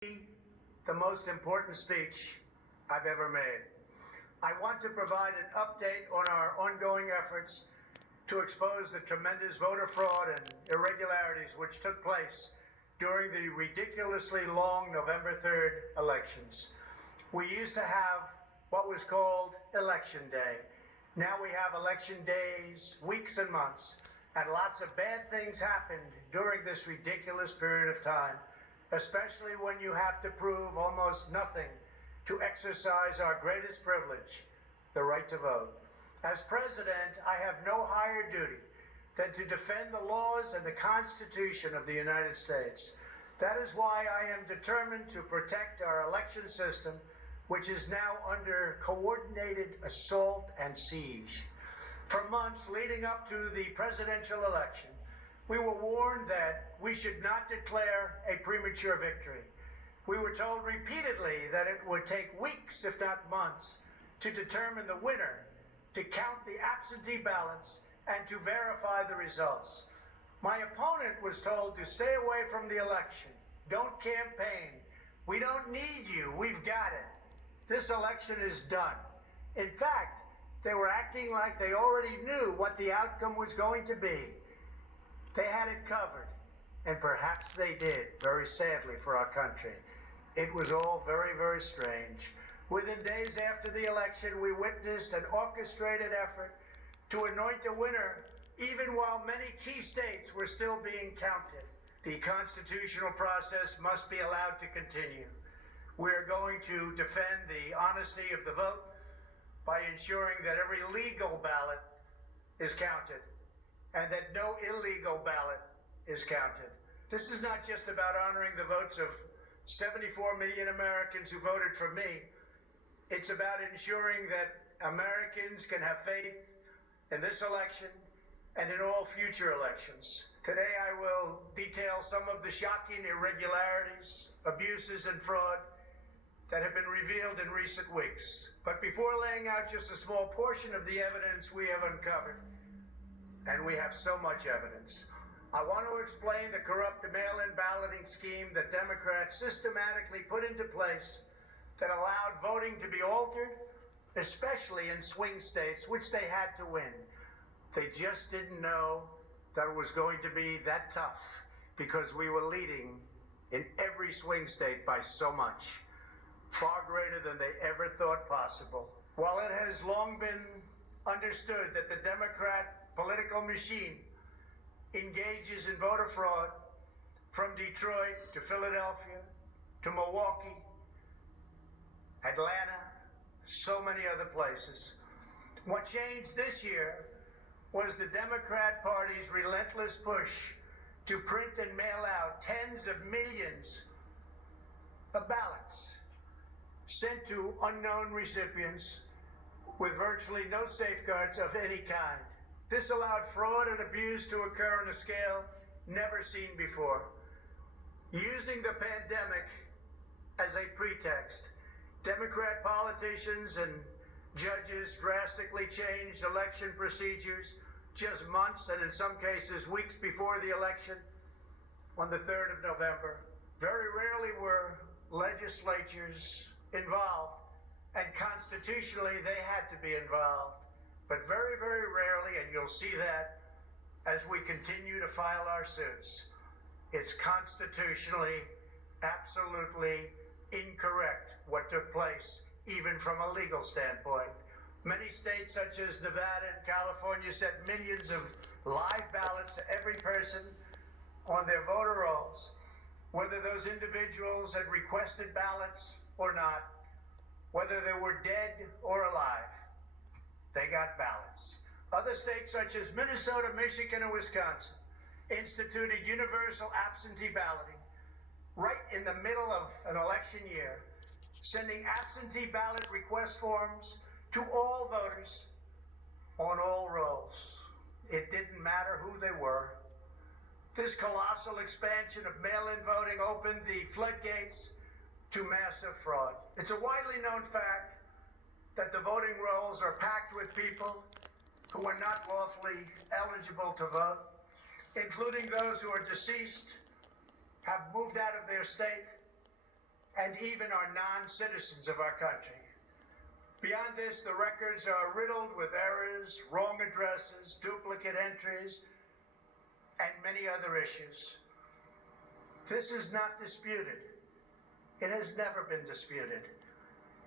The most important speech I've ever made. I want to provide an update on our ongoing efforts to expose the tremendous voter fraud and irregularities which took place during the ridiculously long November 3rd elections. We used to have what was called Election Day. Now we have election days, weeks and months, and lots of bad things happened during this ridiculous period of time, especially when you have to prove almost nothing to exercise our greatest privilege, the right to vote. As president, I have no higher duty than to defend the laws and the Constitution of the United States. That is why I am determined to protect our election system, which is now under coordinated assault and siege. For months leading up to the presidential election, we were warned that we should not declare a premature victory. We were told repeatedly that it would take weeks, if not months, to determine the winner, to count the absentee ballots, and to verify the results. My opponent was told to stay away from the election. Don't campaign. We don't need you. We've got it. This election is done. In fact, they were acting like they already knew what the outcome was going to be. They had it covered, and perhaps they did, very sadly for our country. It was all very, very strange. Within days after the election, we witnessed an orchestrated effort to anoint a winner, even while many key states were still being counted. The constitutional process must be allowed to continue. We're going to defend the honesty of the vote by ensuring that every legal ballot is counted and that no illegal ballot is counted. This is not just about honoring the votes of 74 million Americans who voted for me. It's about ensuring that Americans can have faith in this election and in all future elections. Today I will detail some of the shocking irregularities, abuses, and fraud that have been revealed in recent weeks. But before laying out just a small portion of the evidence we have uncovered, and we have so much evidence, I want to explain the corrupt mail-in balloting scheme that Democrats systematically put into place that allowed voting to be altered, especially in swing states, which they had to win. They just didn't know that it was going to be that tough because we were leading in every swing state by so much, far greater than they ever thought possible. While it has long been understood that the Democrat political machine engages in voter fraud from Detroit to Philadelphia to Milwaukee, Atlanta, so many other places. What changed this year was the Democrat Party's relentless push to print and mail out tens of millions of ballots sent to unknown recipients with virtually no safeguards of any kind. This allowed fraud and abuse to occur on a scale never seen before. Using the pandemic as a pretext, Democrat politicians and judges drastically changed election procedures just months and in some cases weeks before the election on the 3rd of November. Very rarely were legislatures involved, and constitutionally they had to be involved. But very, very rarely, and you'll see that as we continue to file our suits, it's constitutionally absolutely incorrect what took place, even from a legal standpoint. Many states such as Nevada and California sent millions of live ballots to every person on their voter rolls, whether those individuals had requested ballots or not, whether they were dead or alive. They got ballots. Other states such as Minnesota, Michigan, and Wisconsin instituted universal absentee balloting right in the middle of an election year, sending absentee ballot request forms to all voters on all rolls. It didn't matter who they were. This colossal expansion of mail-in voting opened the floodgates to massive fraud. It's a widely known fact that the voting rolls are packed with people who are not lawfully eligible to vote, including those who are deceased, have moved out of their state, and even are non-citizens of our country. Beyond this, the records are riddled with errors, wrong addresses, duplicate entries, and many other issues. This is not disputed. It has never been disputed.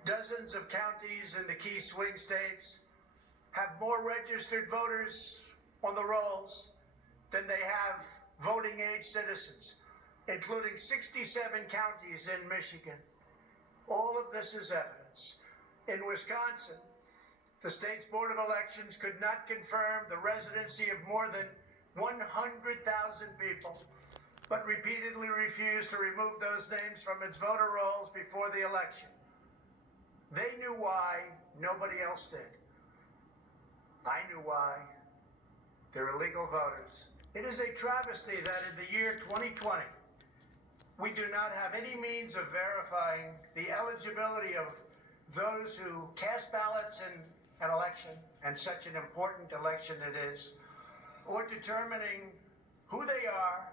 Dozens of counties in the key swing states have more registered voters on the rolls than they have voting age citizens, including 67 counties in Michigan. All of this is evidence. In Wisconsin, the state's Board of Elections could not confirm the residency of more than 100,000 people, but repeatedly refused to remove those names from its voter rolls before the election. They knew why, nobody else did. I knew why. They're illegal voters. It is a travesty that in the year 2020, we do not have any means of verifying the eligibility of those who cast ballots in an election, and such an important election it is, or determining who they are,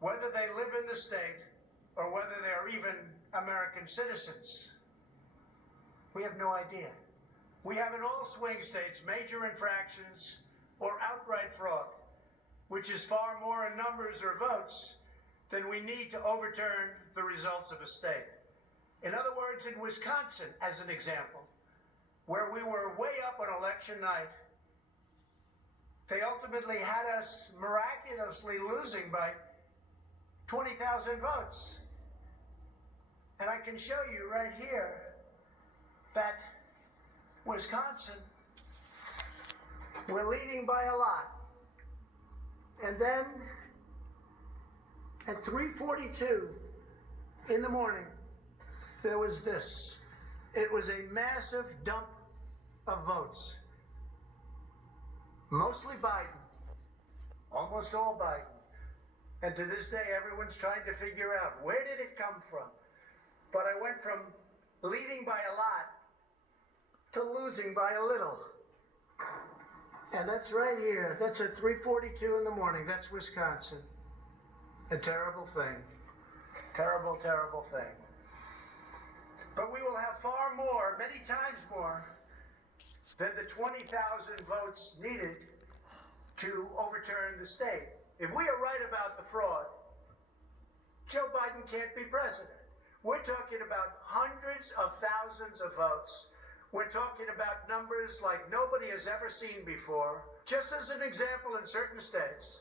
whether they live in the state, or whether they are even American citizens. We have no idea. We have in all swing states major infractions or outright fraud, which is far more in numbers or votes than we need to overturn the results of a state. In other words, in Wisconsin, as an example, where we were way up on election night, they ultimately had us miraculously losing by 20,000 votes. And I can show you right here that Wisconsin, we're leading by a lot. And then at 3:42 in the morning, there was this. It was a massive dump of votes. Mostly Biden. Almost all Biden. And to this day, everyone's trying to figure out, where did it come from? But I went from leading by a lot to losing by a little. And that's right here. That's at 3:42 in the morning. That's Wisconsin. A terrible thing. Terrible, terrible thing. But we will have far more, many times more, than the 20,000 votes needed to overturn the state. If we are right about the fraud, Joe Biden can't be president. We're talking about hundreds of thousands of votes. We're talking about numbers like nobody has ever seen before. Just as an example, in certain states,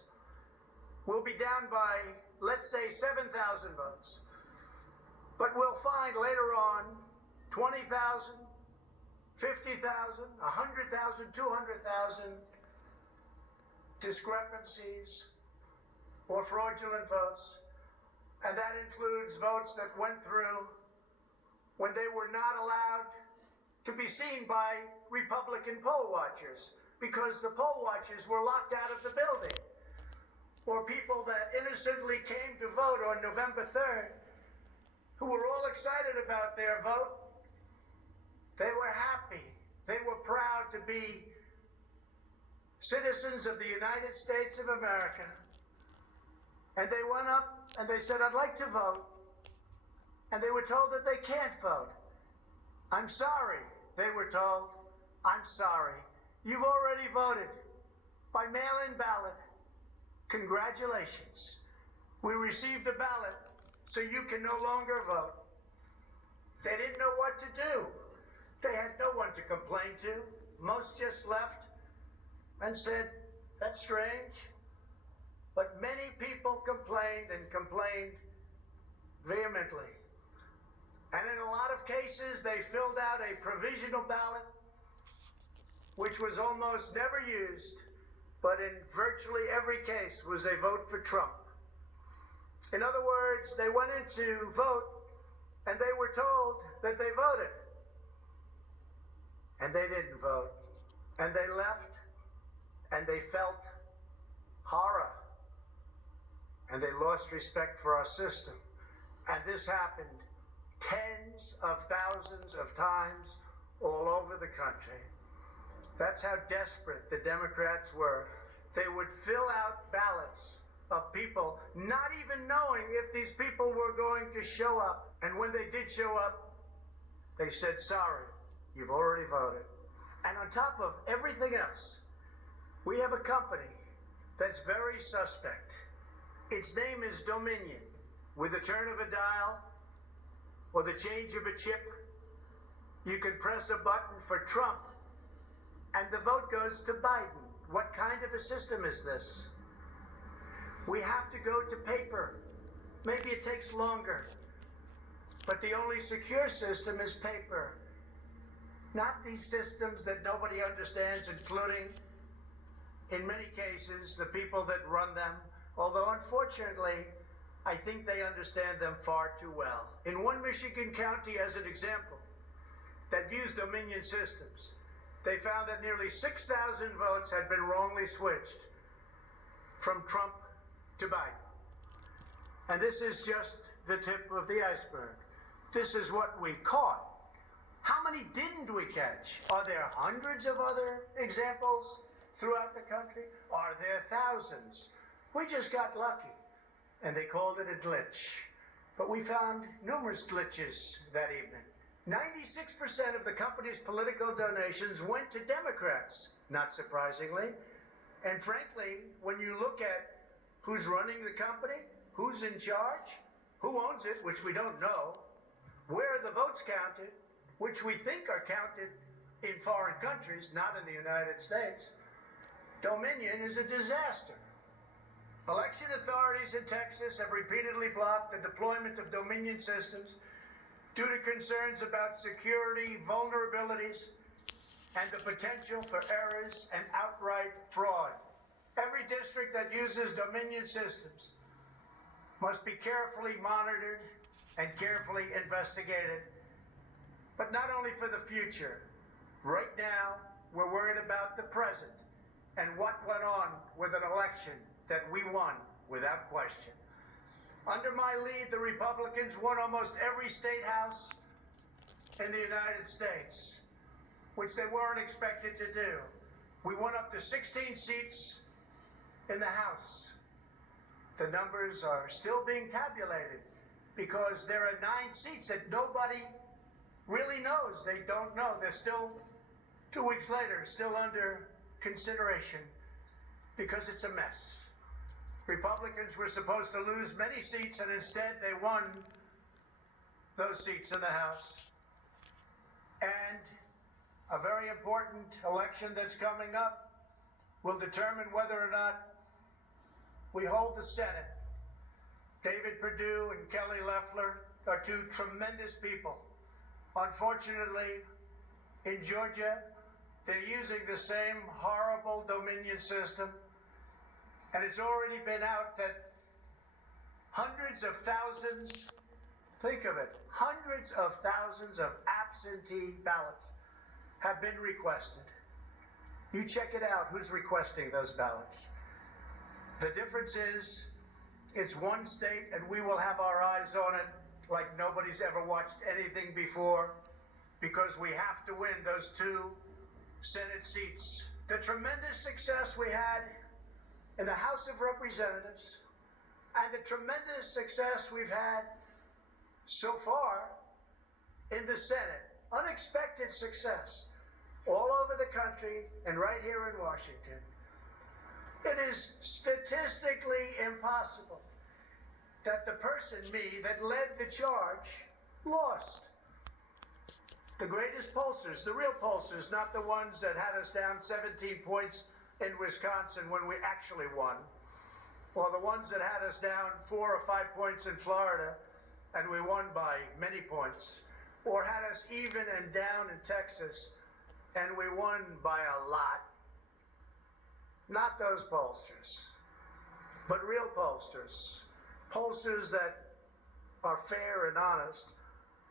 we'll be down by, let's say, 7,000 votes. But we'll find later on 20,000, 50,000, 100,000, 200,000 discrepancies or fraudulent votes. And that includes votes that went through when they were not allowed to be seen by Republican poll watchers because the poll watchers were locked out of the building. Or people that innocently came to vote on November 3rd who were all excited about their vote. They were happy. They were proud to be citizens of the United States of America. And they went up and they said, I'd like to vote. And they were told that they can't vote. I'm sorry, they were told. I'm sorry. You've already voted by mail-in ballot. Congratulations. We received a ballot, so you can no longer vote. They didn't know what to do. They had no one to complain to. Most just left and said, that's strange. But many people complained and complained vehemently. And in a lot of cases, they filled out a provisional ballot, which was almost never used, but in virtually every case was a vote for Trump. In other words, they went in to vote, and they were told that they voted. And they didn't vote. And they left, and they felt horror. And they lost respect for our system. And this happened tens of thousands of times all over the country. That's how desperate the Democrats were. They would fill out ballots of people not even knowing if these people were going to show up. And when they did show up, they said, sorry, you've already voted. And on top of everything else, we have a company that's very suspect. Its name is Dominion. With the turn of a dial or the change of a chip, you can press a button for Trump and the vote goes to Biden. What kind of a system is this? We have to go to paper. Maybe it takes longer, but the only secure system is paper. Not these systems that nobody understands, including, in many cases, the people that run them, although unfortunately, I think they understand them far too well. In one Michigan county, as an example, that used Dominion systems, they found that nearly 6,000 votes had been wrongly switched from Trump to Biden. And this is just the tip of the iceberg. This is what we caught. How many didn't we catch? Are there hundreds of other examples throughout the country? Are there thousands? We just got lucky, and they called it a glitch. But we found numerous glitches that evening. 96% of the company's political donations went to Democrats, not surprisingly. And frankly, when you look at who's running the company, who's in charge, who owns it, which we don't know, where are the votes counted, which we think are counted in foreign countries, not in the United States, Dominion is a disaster. Election authorities in Texas have repeatedly blocked the deployment of Dominion systems due to concerns about security vulnerabilities and the potential for errors and outright fraud. Every district that uses Dominion systems must be carefully monitored and carefully investigated, but not only for the future. Right now, we're worried about the present and what went on with an election that we won without question. Under my lead, the Republicans won almost every state house in the United States, which they weren't expected to do. We won up to 16 seats in the House. The numbers are still being tabulated because there are 9 seats that nobody really knows. They don't know. They're still, 2 weeks later, still under consideration because it's a mess. Republicans were supposed to lose many seats, and instead they won those seats in the House. And a very important election that's coming up will determine whether or not we hold the Senate. David Perdue and Kelly Loeffler are 2 tremendous people. Unfortunately, in Georgia, they're using the same horrible Dominion system. And it's already been out that hundreds of thousands, think of it, hundreds of thousands of absentee ballots have been requested. You check it out, who's requesting those ballots. The difference is, it's one state and we will have our eyes on it like nobody's ever watched anything before, because we have to win those 2 Senate seats. The tremendous success we had in the House of Representatives and the tremendous success we've had so far in the Senate, unexpected success all over the country and right here in Washington. It is statistically impossible that the person, me, that led the charge lost. The greatest pollsters, the real pollsters, not the ones that had us down 17 points in Wisconsin when we actually won, or the ones that had us down 4 or 5 points in Florida and we won by many points, or had us even and down in Texas and we won by a lot. Not those pollsters, but real pollsters. Pollsters that are fair and honest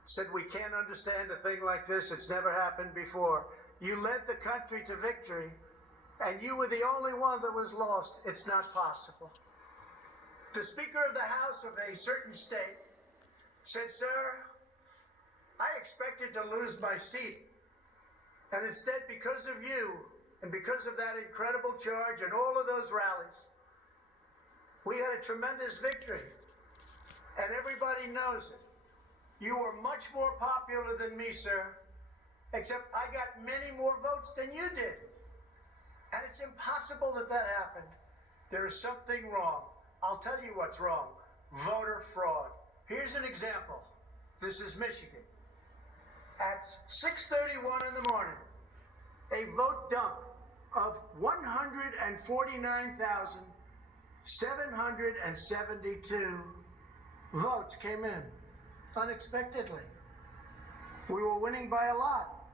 said, we can't understand a thing like this. It's never happened before. You led the country to victory, and you were the only one that was lost. It's not possible. The Speaker of the House of a certain state said, sir, I expected to lose my seat. And instead, because of you, and because of that incredible charge and all of those rallies, we had a tremendous victory. And everybody knows it. You were much more popular than me, sir, except I got many more votes than you did. And it's impossible that that happened. There is something wrong. I'll tell you what's wrong. Voter fraud. Here's an example. This is Michigan. At 6:31 in the morning, a vote dump of 149,772 votes came in unexpectedly. We were winning by a lot.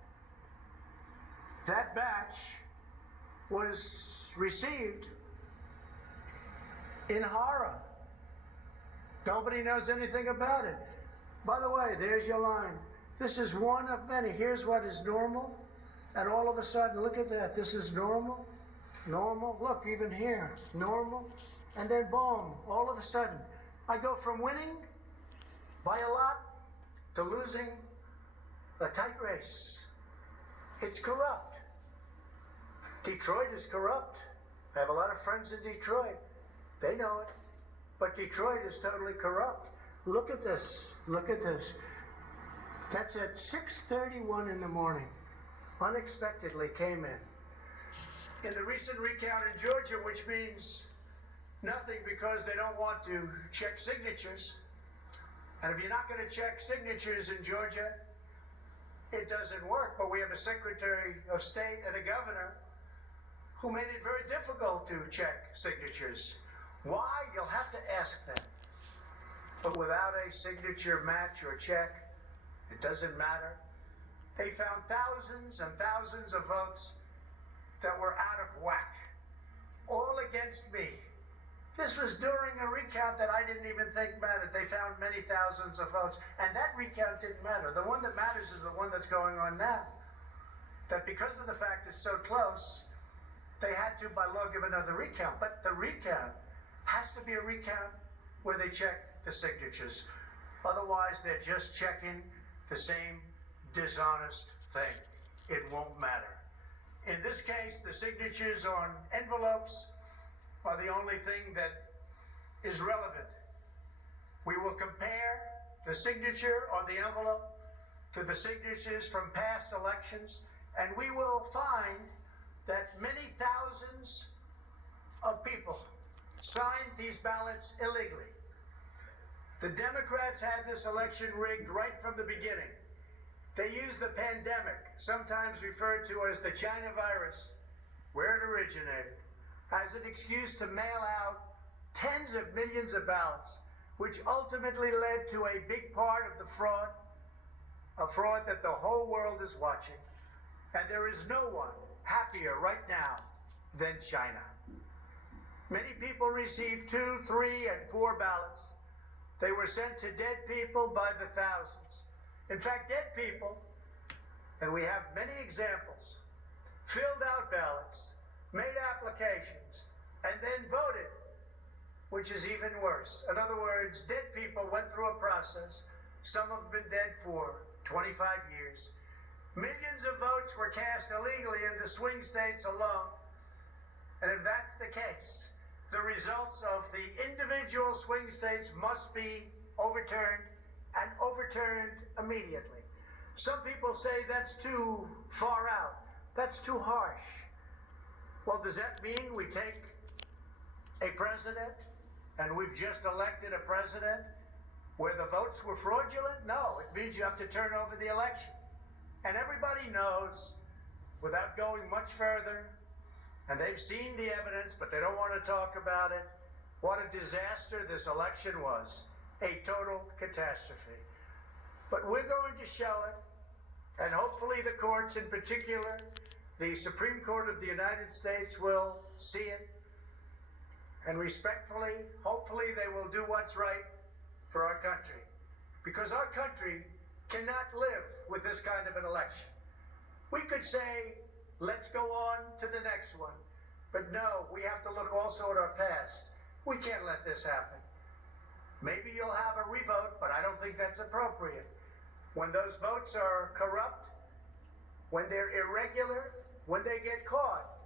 That batch was received in horror. Nobody knows anything about it. By the way, there's your line. This is one of many. Here's what is normal. And all of a sudden, look at that. This is normal. Normal. Look, even here. Normal. And then boom, all of a sudden, I go from winning by a lot to losing a tight race. It's corrupt. Detroit is corrupt. I have a lot of friends in Detroit. They know it. But Detroit is totally corrupt. Look at this. Look at this. That's at 6:31 in the morning. Unexpectedly came in. In the recent recount in Georgia, which means nothing because they don't want to check signatures. And if you're not going to check signatures in Georgia, it doesn't work. But we have a Secretary of State and a governor who made it very difficult to check signatures. Why? You'll have to ask them. But without a signature match or check, it doesn't matter. They found thousands and thousands of votes that were out of whack, all against me. This was during a recount that I didn't even think mattered. They found many thousands of votes, and that recount didn't matter. The one that matters is the one that's going on now. That because of the fact it's so close, they had to, by law, give another recount. But the recount has to be a recount where they check the signatures. Otherwise, they're just checking the same dishonest thing. It won't matter. In this case, the signatures on envelopes are the only thing that is relevant. We will compare the signature on the envelope to the signatures from past elections, and we will find that many thousands of people signed these ballots illegally. The Democrats had this election rigged right from the beginning. They used the pandemic, sometimes referred to as the China virus, where it originated, as an excuse to mail out tens of millions of ballots, which ultimately led to a big part of the fraud, a fraud that the whole world is watching. And there is no one happier right now than China. Many people received 2, 3, and 4 ballots. They were sent to dead people by the thousands. In fact, dead people, and we have many examples, filled out ballots, made applications, and then voted, which is even worse. In other words, dead people went through a process. Some have been dead for 25 years. Millions of votes were cast illegally in the swing states alone. And if that's the case, the results of the individual swing states must be overturned, and overturned immediately. Some people say that's too far out. That's too harsh. Well, does that mean we take a president and we've just elected a president where the votes were fraudulent? No, it means you have to turn over the election. And everybody knows, without going much further, and they've seen the evidence, but they don't want to talk about it, what a disaster this election was. A total catastrophe. But we're going to show it, and hopefully the courts, in particular, the Supreme Court of the United States, will see it, and respectfully, hopefully they will do what's right for our country. Because our country cannot live with this kind of an election. We could say, let's go on to the next one. But no, we have to look also at our past. We can't let this happen. Maybe you'll have a revote, but I don't think that's appropriate. When those votes are corrupt, when they're irregular, when they get caught,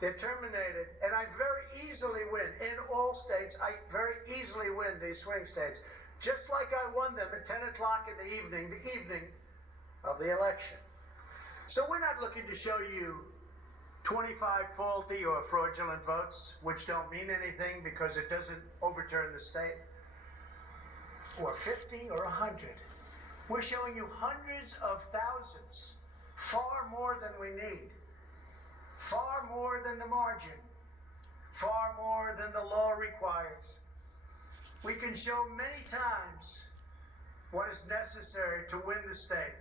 they're terminated. And I very easily win. In all states, I very easily win these swing states. just like I won them at 10 o'clock in the evening of the election. So we're not looking to show you 25 faulty or fraudulent votes, which don't mean anything because it doesn't overturn the state, or 50 or 100. We're showing you hundreds of thousands, far more than we need, far more than the margin, far more than the law requires. We can show many times what is necessary to win the state.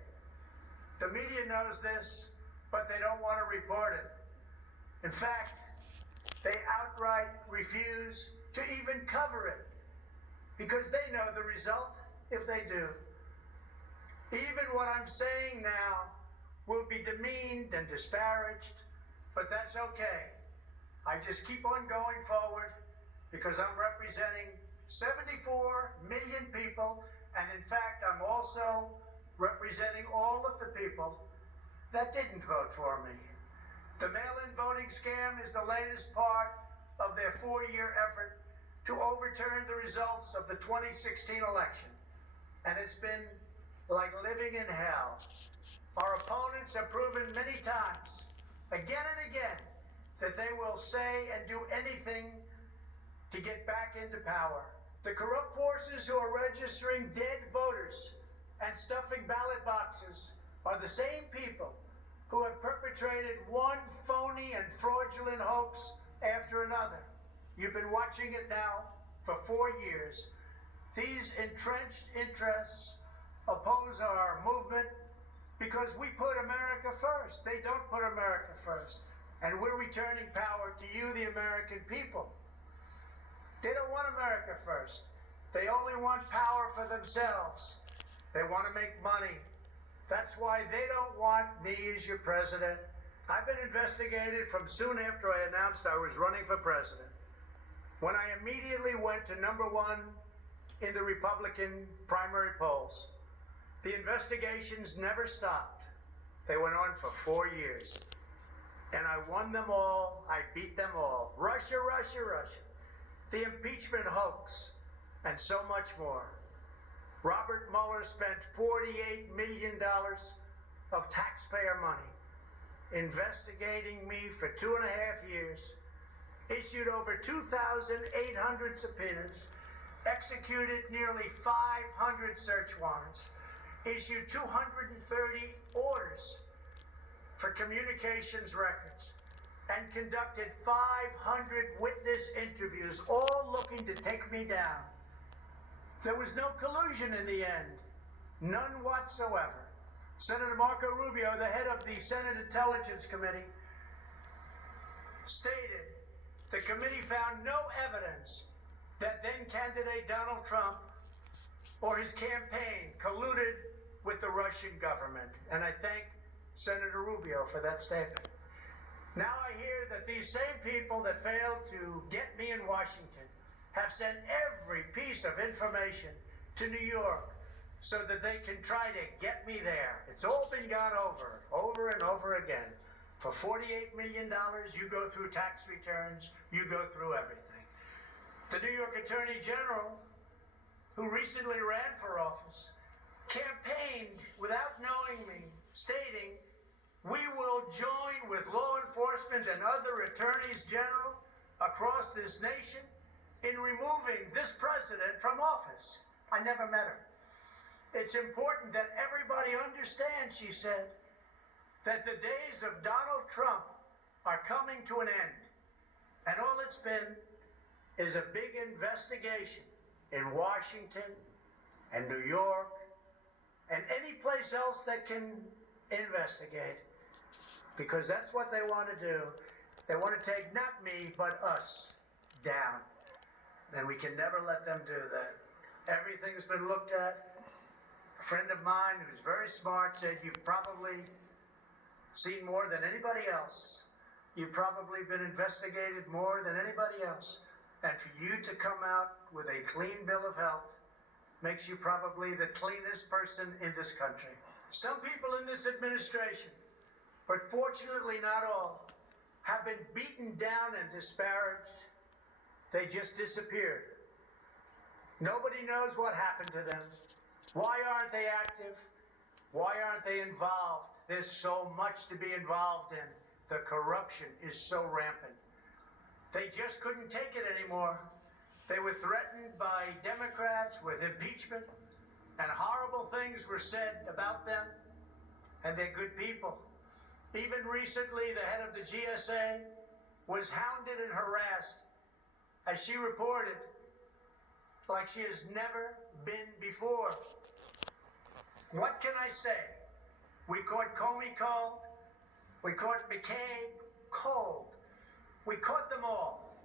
The media knows this, but they don't want to report it. In fact, they outright refuse to even cover it because they know the result if they do. Even what I'm saying now will be demeaned and disparaged, but that's okay. I just keep on going forward because I'm representing 74 million people, and in fact, I'm also representing all of the people that didn't vote for me. The mail-in voting scam is the latest part of their 4-year effort to overturn the results of the 2016 election. And it's been like living in hell. Our opponents have proven many times, again and again, that they will say and do anything to get back into power. The corrupt forces who are registering dead voters and stuffing ballot boxes are the same people who have perpetrated one phony and fraudulent hoax after another. You've been watching it now for 4 years. These entrenched interests oppose our movement because we put America first. They don't put America first. And we're returning power to you, the American people. They don't want America first. They only want power for themselves. They want to make money. That's why they don't want me as your president. I've been investigated from soon after I announced I was running for president, when I immediately went to #1 in the Republican primary polls. The investigations never stopped. They went on for 4 years. And I won them all. I beat them all. Russia, Russia, Russia. The impeachment hoax, and so much more. Robert Mueller spent $48 million of taxpayer money investigating me for 2.5 years, issued over 2,800 subpoenas, executed nearly 500 search warrants, issued 230 orders for communications records, and conducted 500 witness interviews, all looking to take me down. There was no collusion in the end, none whatsoever. Senator Marco Rubio, the head of the Senate Intelligence Committee, stated the committee found no evidence that then-candidate Donald Trump or his campaign colluded with the Russian government. And I thank Senator Rubio for that statement. Now I hear that these same people that failed to get me in Washington have sent every piece of information to New York so that they can try to get me there. It's all been gone over and over again. For $48 million, you go through tax returns, you go through everything. The New York Attorney General, who recently ran for office, campaigned without knowing me, stating, "We will join with law enforcement and other attorneys general across this nation in removing this president from office." I never met her. "It's important that everybody understand," she said, "that the days of Donald Trump are coming to an end. And all it's been is a big investigation in Washington and New York and any place else that can investigate, because that's what they want to do. They want to take not me, but us down. And we can never let them do that. Everything's been looked at. A friend of mine who's very smart said, "You've probably seen more than anybody else. You've probably been investigated more than anybody else. And for you to come out with a clean bill of health makes you probably the cleanest person in this country." Some people in this administration, but fortunately not all, have been beaten down and disparaged. They just disappeared. Nobody knows what happened to them. Why aren't they active? Why aren't they involved? There's so much to be involved in. The corruption is so rampant. They just couldn't take it anymore. They were threatened by Democrats with impeachment, and horrible things were said about them, and they're good people. Even recently, the head of the GSA was hounded and harassed, as she reported, like she has never been before. What can I say? We caught Comey cold. We caught McCabe cold. We caught them all.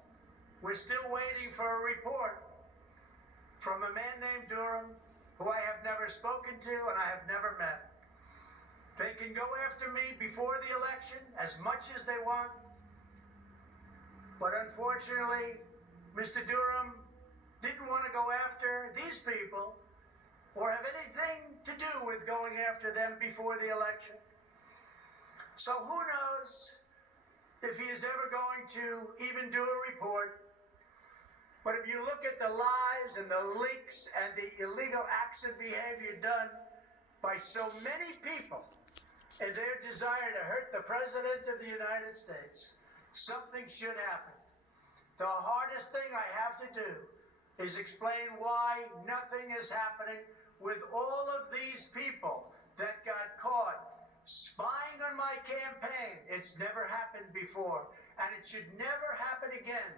We're still waiting for a report from a man named Durham, who I have never spoken to and I have never met. They can go after me before the election as much as they want. But unfortunately, Mr. Durham didn't want to go after these people or have anything to do with going after them before the election. So who knows if he is ever going to even do a report. But if you look at the lies and the leaks and the illegal acts and behavior done by so many people and their desire to hurt the President of the United States, something should happen. The hardest thing I have to do is explain why nothing is happening with all of these people that got caught spying on my campaign. It's never happened before, and it should never happen again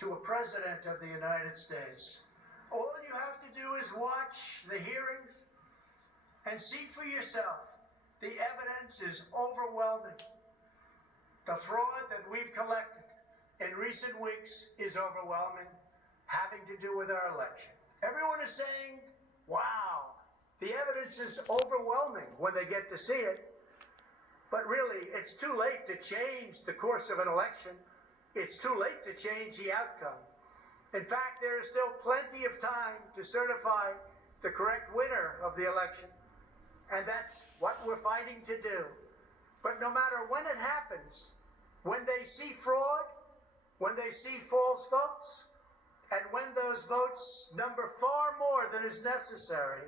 to a president of the United States. All you have to do is watch the hearings and see for yourself. The evidence is overwhelming. The fraud that we've collected in recent weeks is overwhelming, having to do with our election. Everyone is saying, wow, the evidence is overwhelming when they get to see it. But really, it's too late to change the course of an election. It's too late to change the outcome. In fact, there is still plenty of time to certify the correct winner of the election. And that's what we're fighting to do. But no matter when it happens, when they see fraud, when they see false votes, and when those votes number far more than is necessary,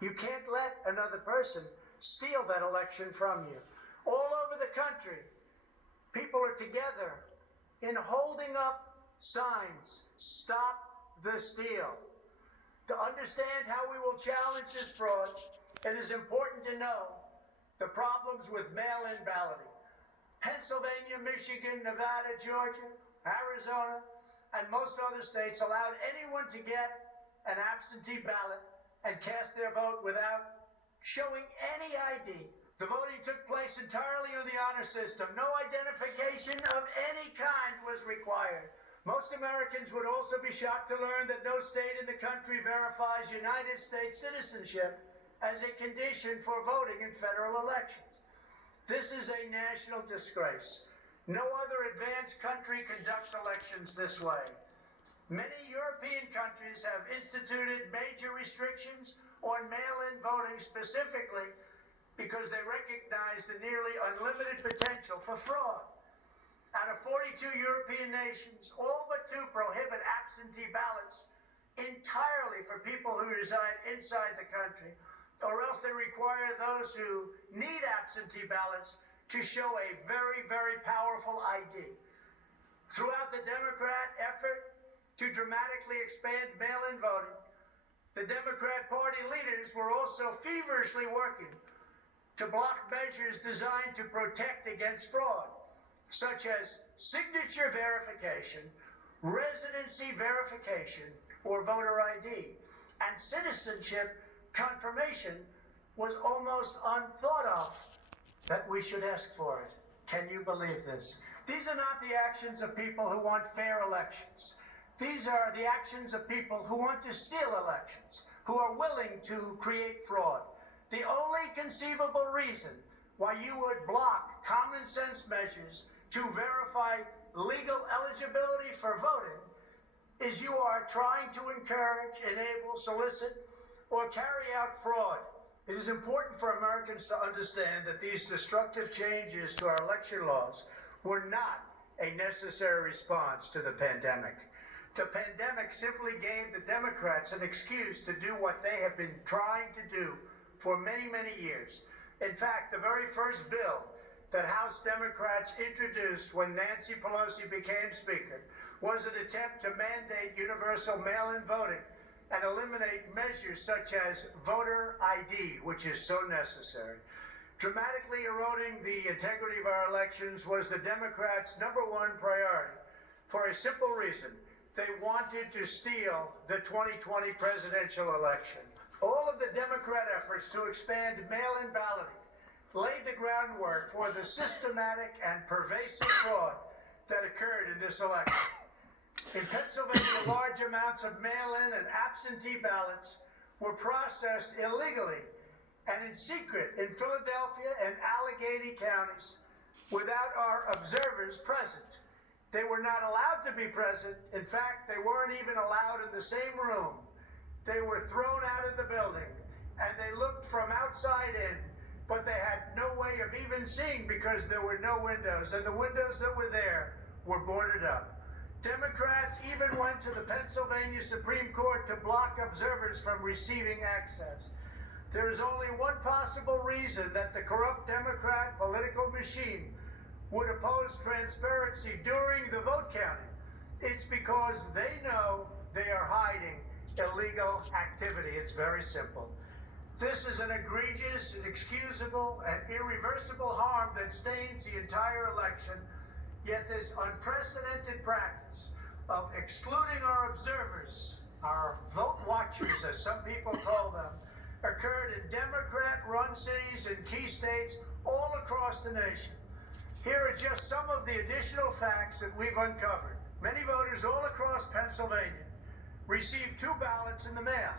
you can't let another person steal that election from you. All over the country, people are together in holding up signs, "Stop the steal." To understand how we will challenge this fraud, it is important to know the problems with mail-in balloting. Pennsylvania, Michigan, Nevada, Georgia, Arizona, and most other states allowed anyone to get an absentee ballot and cast their vote without showing any ID. The voting took place entirely on the honor system. No identification of any kind was required. Most Americans would also be shocked to learn that no state in the country verifies United States citizenship as a condition for voting in federal elections. This is a national disgrace. No other advanced country conducts elections this way. Many European countries have instituted major restrictions on mail-in voting specifically because they recognize the nearly unlimited potential for fraud. Out of 42 European nations, all but 2 prohibit absentee ballots entirely for people who reside inside the country, or else they require those who need absentee ballots to show a very, very powerful ID. Throughout the Democrat effort to dramatically expand mail-in voting, the Democrat Party leaders were also feverishly working to block measures designed to protect against fraud, such as signature verification, residency verification, or voter ID, and citizenship confirmation was almost unthought of that we should ask for it. Can you believe this? These are not the actions of people who want fair elections. These are the actions of people who want to steal elections, who are willing to create fraud. The only conceivable reason why you would block common sense measures to verify legal eligibility for voting is you are trying to encourage, enable, solicit, or carry out fraud. It is important for Americans to understand that these destructive changes to our election laws were not a necessary response to the pandemic. The pandemic simply gave the Democrats an excuse to do what they have been trying to do for many, many years. In fact, the very first bill that House Democrats introduced when Nancy Pelosi became Speaker was an attempt to mandate universal mail-in voting and eliminate measures such as voter ID, which is so necessary. Dramatically eroding the integrity of our elections was the Democrats' #1 priority for a simple reason. They wanted to steal the 2020 presidential election. All of the Democrat efforts to expand mail-in balloting laid the groundwork for the systematic and pervasive fraud that occurred in this election. In Pennsylvania, large amounts of mail-in and absentee ballots were processed illegally and in secret in Philadelphia and Allegheny counties without our observers present. They were not allowed to be present. In fact, they weren't even allowed in the same room. They were thrown out of the building, and they looked from outside in, but they had no way of even seeing because there were no windows, and the windows that were there were boarded up. Democrats even went to the Pennsylvania Supreme Court to block observers from receiving access. There is only one possible reason that the corrupt Democrat political machine would oppose transparency during the vote counting. It's because they know they are hiding illegal activity. It's very simple. This is an egregious, inexcusable, and irreversible harm that stains the entire election. Yet this unprecedented practice of excluding our observers, our vote watchers, as some people call them, occurred in Democrat-run cities and key states all across the nation. Here are just some of the additional facts that we've uncovered. Many voters all across Pennsylvania received 2 ballots in the mail,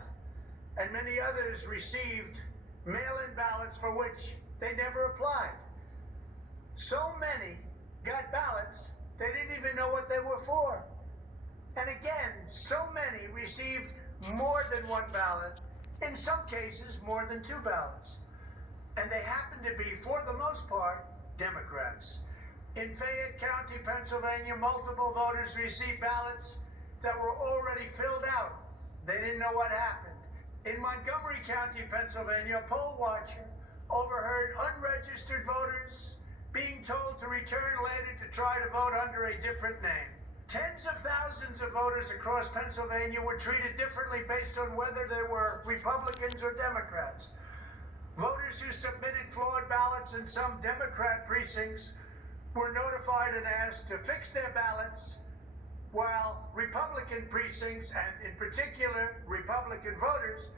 and many others received mail-in ballots for which they never applied. So many got ballots, they didn't even know what they were for. And again, so many received more than 1 ballot, in some cases more than 2 ballots. And they happened to be, for the most part, Democrats. In Fayette County, Pennsylvania, multiple voters received ballots that were already filled out. They didn't know what happened. In Montgomery County, Pennsylvania, a poll watcher overheard unregistered voters being told to return later to try to vote under a different name. Tens of thousands of voters across Pennsylvania were treated differently based on whether they were Republicans or Democrats. Voters who submitted flawed ballots in some Democrat precincts were notified and asked to fix their ballots, while Republican precincts, and in particular Republican voters,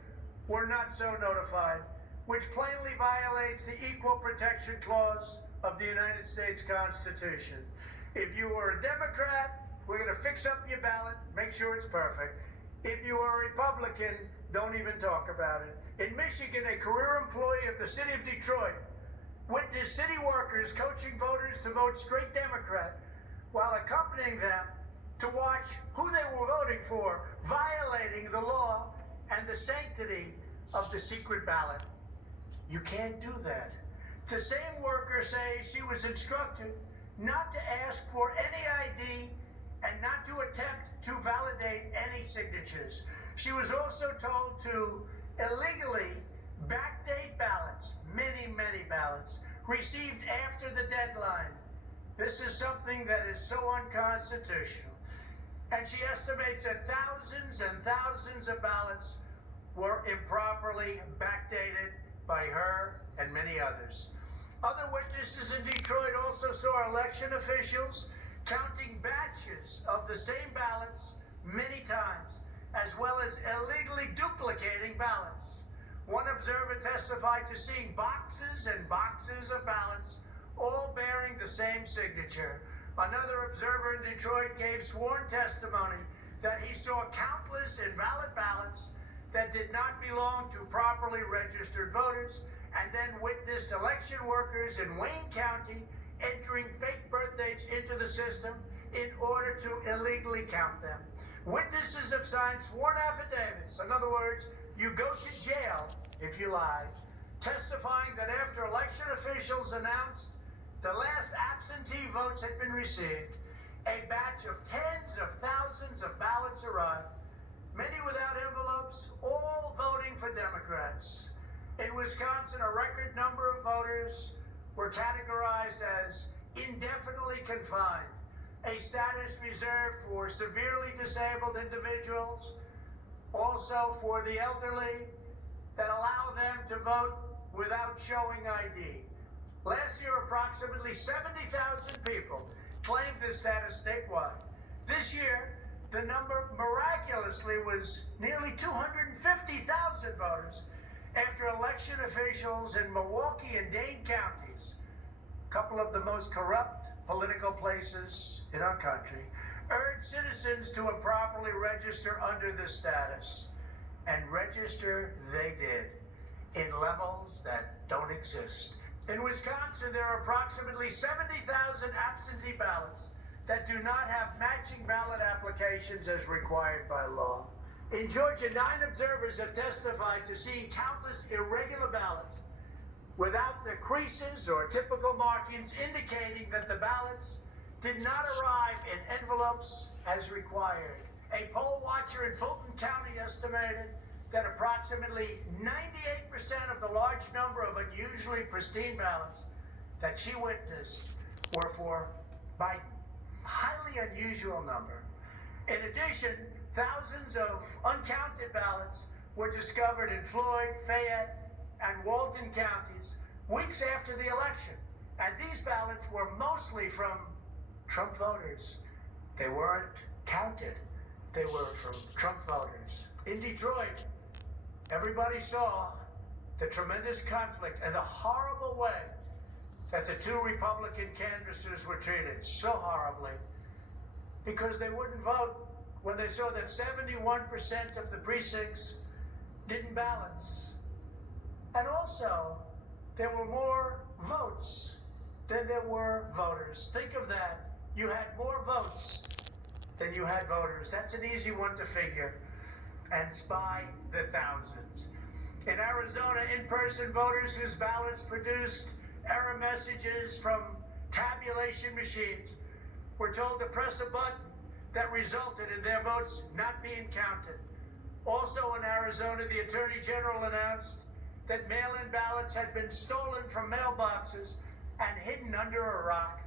were not so notified, which plainly violates the Equal Protection Clause of the United States Constitution. If you are a Democrat, we're going to fix up your ballot, make sure it's perfect. If you are a Republican, don't even talk about it. In Michigan, a career employee of the city of Detroit witnessed city workers coaching voters to vote straight Democrat while accompanying them to watch who they were voting for, violating the law and the sanctity of the secret ballot. You can't do that. The same worker says she was instructed not to ask for any ID and not to attempt to validate any signatures. She was also told to illegally backdate ballots, many, many ballots, received after the deadline. This is something that is so unconstitutional. And she estimates that thousands and thousands of ballots were improperly backdated by her and many others. Other witnesses in Detroit also saw election officials counting batches of the same ballots many times, as well as illegally duplicating ballots. One observer testified to seeing boxes and boxes of ballots, all bearing the same signature. Another observer in Detroit gave sworn testimony that he saw countless invalid ballots that did not belong to properly registered voters, and then witnessed election workers in Wayne County entering fake birth dates into the system in order to illegally count them. Witnesses have signed sworn affidavits. In other words, you go to jail if you lie, testifying that after election officials announced the last absentee votes had been received, a batch of tens of thousands of ballots arrived, many without envelopes, all voting for Democrats. In Wisconsin, a record number of voters were categorized as indefinitely confined, a status reserved for severely disabled individuals, also for the elderly, that allow them to vote without showing ID. Last year, approximately 70,000 people claimed this status statewide. This year, the number miraculously was nearly 250,000 voters after election officials in Milwaukee and Dane counties, a couple of the most corrupt political places in our country, urged citizens to improperly register under this status. And register they did in levels that don't exist. In Wisconsin, there are approximately 70,000 absentee ballots that do not have matching ballot applications as required by law. In Georgia, 9 observers have testified to seeing countless irregular ballots without the creases or typical markings indicating that the ballots did not arrive in envelopes as required. A poll watcher in Fulton County estimated that approximately 98% of the large number of unusually pristine ballots that she witnessed were for Biden. Highly unusual number. In addition, thousands of uncounted ballots were discovered in Floyd, Fayette, and Walton counties weeks after the election. And these ballots were mostly from Trump voters. They weren't counted. They were from Trump voters. In Detroit, everybody saw the tremendous conflict and the horrible way that the 2 Republican canvassers were treated, so horribly, because they wouldn't vote when they saw that 71% of the precincts didn't balance. And also, there were more votes than there were voters. Think of that. You had more votes than you had voters. That's an easy one to figure. And by the thousands. In Arizona, in-person voters whose ballots produced error messages from tabulation machines were told to press a button that resulted in their votes not being counted. Also in Arizona, the Attorney General announced that mail-in ballots had been stolen from mailboxes and hidden under a rock.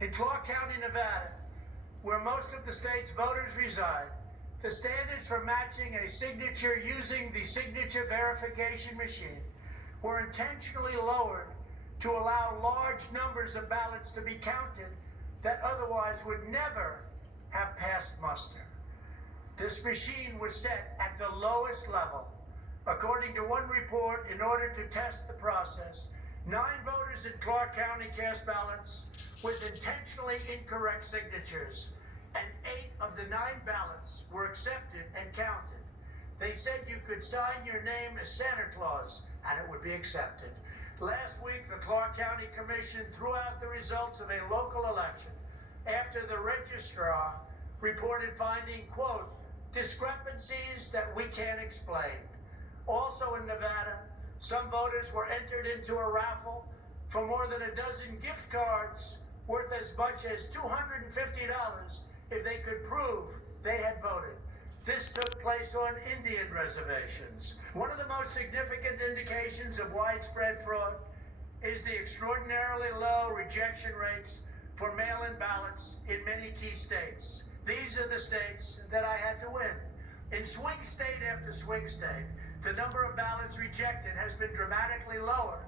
In Clark County, Nevada, where most of the state's voters reside, the standards for matching a signature using the signature verification machine were intentionally lowered to allow large numbers of ballots to be counted that otherwise would never have passed muster. This machine was set at the lowest level. According to one report, in order to test the process, 9 voters in Clark County cast ballots with intentionally incorrect signatures, and 8 of the 9 ballots were accepted and counted. They said you could sign your name as Santa Claus and it would be accepted. Last week, the Clark County Commission threw out the results of a local election after the registrar reported finding, quote, discrepancies that we can't explain. Also in Nevada, some voters were entered into a raffle for more than a dozen gift cards worth as much as $250 if they could prove they had voted. This took place on Indian reservations. One of the most significant indications of widespread fraud is the extraordinarily low rejection rates for mail-in ballots in many key states. These are the states that I had to win. In swing state after swing state, the number of ballots rejected has been dramatically lower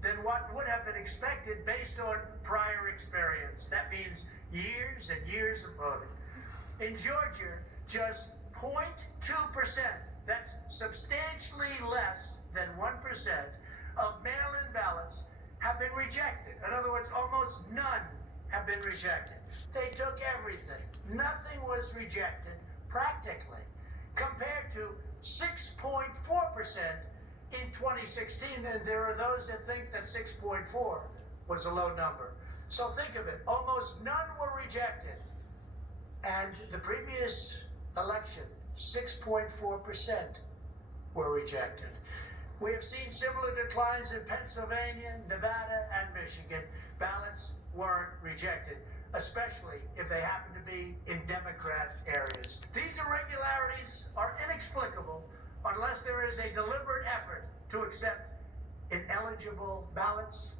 than what would have been expected based on prior experience. That means years and years of voting. In Georgia, just 0.2%, that's substantially less than 1% of mail-in ballots have been rejected. In other words, almost none have been rejected. They took everything. Nothing was rejected, practically, compared to 6.4% in 2016, and there are those that think that 6.4 was a low number. So think of it, almost none were rejected. And the previous election, 6.4% were rejected. We have seen similar declines in Pennsylvania, Nevada, and Michigan. Ballots weren't rejected. especially if they happen to be in Democrat areas. These irregularities are inexplicable unless there is a deliberate effort to accept ineligible ballots